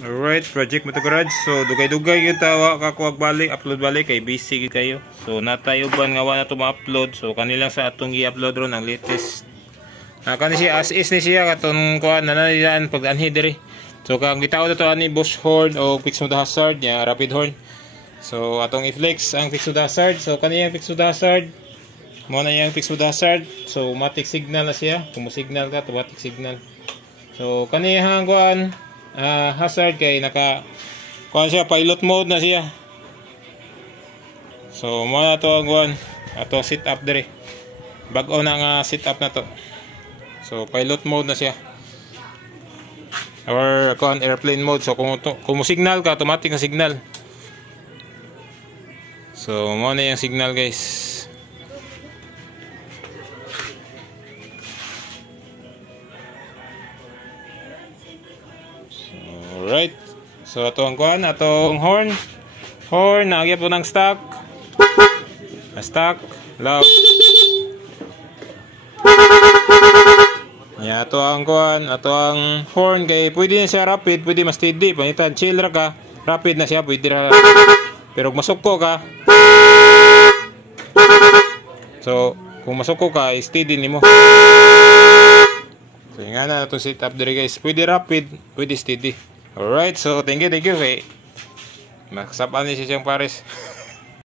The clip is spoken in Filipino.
Alright, project mo to garage. So dugay-dugay yung tawa kakuwag balik, upload balik kay busy kayo. So natayo ban nga wala to ma-upload. So kanilang sa atong i-upload ron ang latest. Kani siya as is ni siya katong kuan na nanilaan pag anhi diri. So kang gitaw to ani Bosch horn o fix mo the hazard nya rapid horn. So atong i-flex ang fix mo the hazard. So kani ang fix mo the hazard. Mo na yang fix mo the hazard. So automatic signal na siya. Kung mo signal ka, automatic signal. So kani hang kuan hazard kay naka kuan siya pilot mode na siya. So mo na to ang kuan ato sit up dire. Bag-o na nga sit up na to. So pilot mode na siya. Or kuan airplane mode. So kung mo signal ka automatic na signal. So mo na yung signal guys. Alright. So atong kuan, atong horn. Horn nagya po ng stock. Stock, loud. Ya ato ang kuan, ato ang horn kay pwede na siya rapid, pwede mas steady, panitan chill ra ka, rapid na siya, pwede ra. Pero kung masuko ka. So, kung masuko ka, steady nimo. So nga na itong setup diri guys, pwede rapid, pwede steady. Alright, so thank you kay makasabaan ni siyang pares.